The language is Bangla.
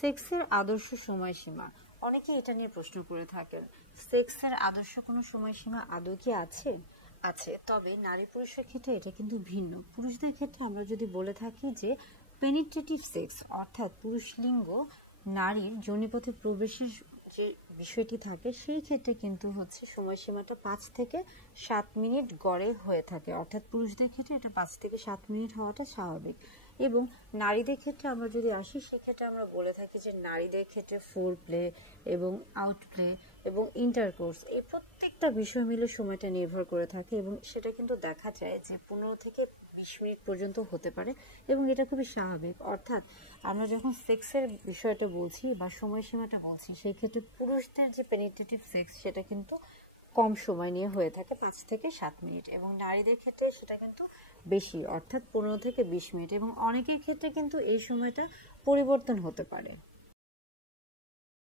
সেক্সের আদর্শ সময়সীমা, অনেকে এটা নিয়ে প্রশ্ন করে থাকেন। সেক্সের আদর্শ কোনো সময়সীমা আদৌ কি আছে? আছে, তবে নারী পুরুষের ক্ষেত্রে এটা কিন্তু ভিন্ন। পুরুষদের ক্ষেত্রে আমরা যদি বলে থাকি যে পেনিট্রেটিভ সেক্স, অর্থাৎ পুরুষ লিঙ্গ নারীর যোনিপথে প্রবেশের যে বিষয়টি থাকে, সেই ক্ষেত্রে কিন্তু সময়সীমাটা 5 থেকে 7 মিনিট গড়ে হয়ে থাকে। অর্থাৎ পুরুষদের ক্ষেত্রে এটা 5 থেকে 7 মিনিট হওয়াটা স্বাভাবিক। এবং নারীদের ক্ষেত্রে আমরা যদি আসি, সেক্ষেত্রে আমরা বলে থাকি যে নারীদের ক্ষেত্রে ফোর প্লে এবং আউট প্লে এবং ইন্টারকোর্স, এই প্রত্যেকটা বিষয় মিলে সময়টা নির্ভর করে থাকে। এবং সেটা কিন্তু দেখা যায় যে 15 থেকে 20 মিনিট পর্যন্ত হতে পারে, এবং এটা খুবই স্বাভাবিক। অর্থাৎ আমরা যখন সেক্সের বিষয়টা বলছি বা সময়সীমাটা বলছি, সেই ক্ষেত্রে পুরুষদের যে পেনিট্রেটিভ সেক্স সেটা কিন্তু কম সময় নিয়ে হয়ে থাকে, 5 থেকে 7 মিনিট, এবং নারীদের ক্ষেত্রে সেটা কিন্তু বেশি, অর্থাৎ 15 থেকে 20 মিনিট, এবং অনেকের ক্ষেত্রে কিন্তু এই সময়টা পরিবর্তন হতে পারে।